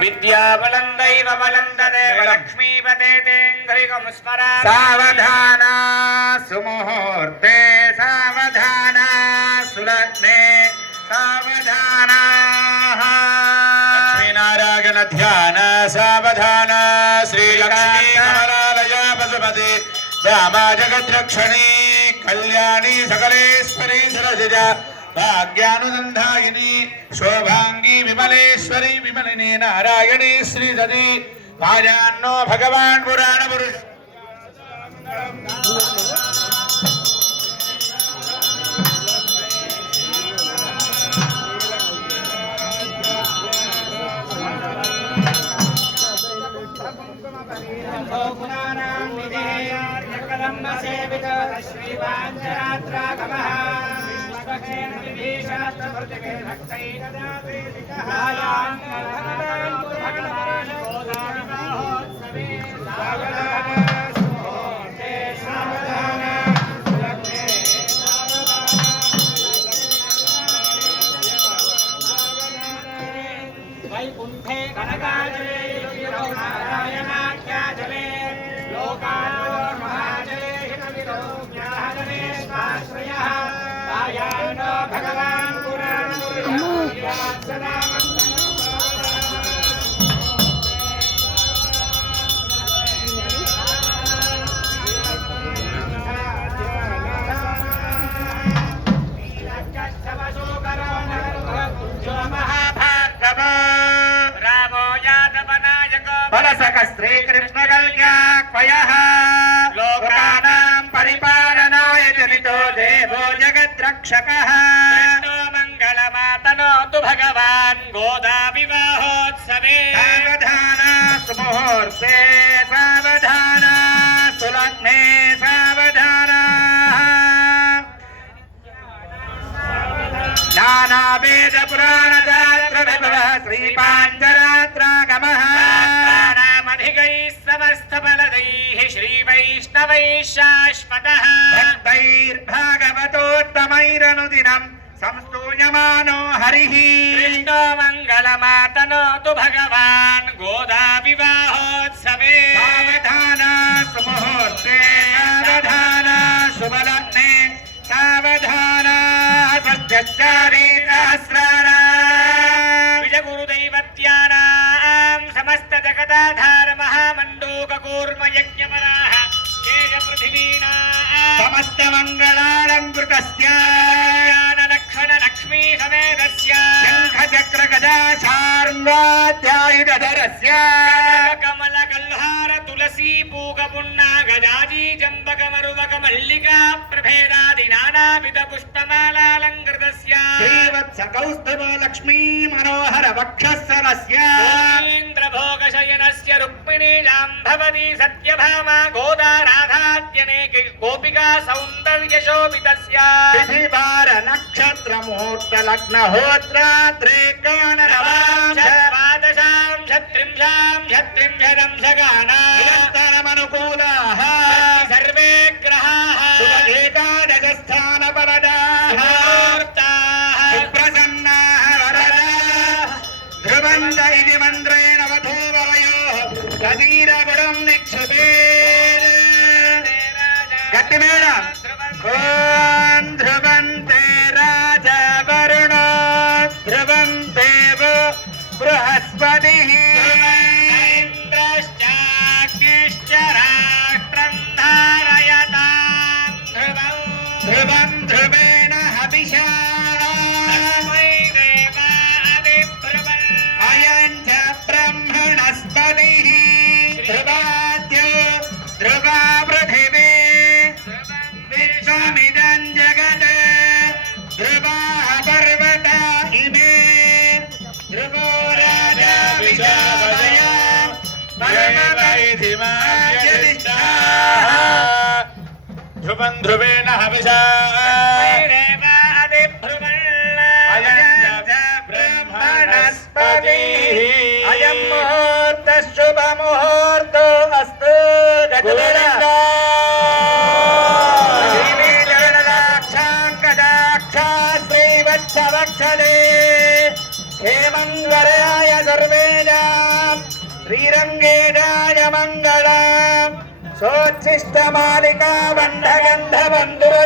विद्याबलं दैवबलं तदेव लक्ष्मीपते तेऽङ्घ्रिकं स्मरामि। सावधान सुमुहूर्ते सावधान सुलग्ने सावधान लक्ष्मीनारायण ध्यान सावधान श्रीलक्ष्मी कमलालय पशुपति रामा जगद्रक्षणी कल्याणी सकलेश्वरी सरसिजा भाग्यानुसंधायिनी शोभांगी विमलेश्वरी विमलिनी नारायणी श्रीधरी भाजान्नो भगवान् पुराण पुरुष वैकुंठे कनकाजले नारायणाख्याजले लोकानो महाजले हितविरोज्ञाजले स्वाश्रयः आयानो भगवान् पुराणपुरुषः सदा श्री कृष्ण कल्याक्वयः लोकानां परिपालनाय जनितो देवो जगद्रक्षकः मंगलमातनोतु भगवान् गोदा विवाहोत्सवे सावधान सुमुहूर्ते सावधान सुलग्ने सावधान नाना वेद पुराण शास्त्र विभवः श्रीपाञ्चरात्रागमः समस्तफलदैः श्रीवैष्णवैः शाश्वतः भक्तैर्भागवतोत्तमैरनुदिनं संस्तूयमानो हरिः कृष्णो मङ्गलमातनोतु भगवान् गोदा विवाहोत्सवे सावधान सुमुहूर्ते सावधान शुभलग्ने सावधान सत्यचारितास्राणा विजगुरुदैवत्यानां समस्त जगदाधार महामण्डूककूर्म यज्ञपराः शेष पृथिवीना समस्त मंगलालंकृतस्य लक्षण लक्ष्मी समेतस्य शंख चक्र गदा शार्ङ्गाध्यायुधरस्य कमल कल्हार तुलसी पूग पुन्ना गजाजी जम्बक मरुवक मल्लिका प्रभेदादि नानाविध पुष्पमालालङ्कृतस्य श्रीवत्स कौस्तुभ लक्ष्मी मनोहर वक्षस्सरस्य गोविन्द्र भोगशयनस्य रुक्मिणी जाम्भवती सत्यभामा गोदा राधात्यनेके गोपिका सौन्दर्यशोभितस्य तिथिवार नक्षत्र मुहूर्त लग्न होत्रात्रे गण द्वादशां शत्रिंशदंशगाना निरन्तरमनुकूलाः सर्वे ग्रहाः शुभगीतादस्थानपरदाः सुप्रसन्नाः वरदाः ध्रुवन्त इति मन्त्रेण वधूवरयोः सदीरगुणं निक्षिपेत् गट्टि मेळं ॐ ध्रुवन्ते राजवरुणो ध्रुवन्तेव बृहस्पतिः इन्द्रश्चाग्निश्च राष्ट्रं धारयतां ध्रुवं ध्रुवं ध्रुवेण हविषा तस्मै देवादिब्रुवन् अयं च ब्रह्मणस्पतिः ध्रुवाद्यो ध्रुवा पृथिवी विश्वमिदं जगत् ध्रुवाः पर्वता इमे ध्रुवो राजा विशावय ध्रुवं ध्रुवेण हविषा ब्रह्मणस्पतिः अयं मुहूर्त शुभ मुहूर्तो अस्तु श्रीवत्सवक्षदे हे मंगल श्रीवराय सर्वेदां श्रीरङ्गेशाय मङ्गलम् सोच्छिष्टमालिका बन्धगन्धबन्धु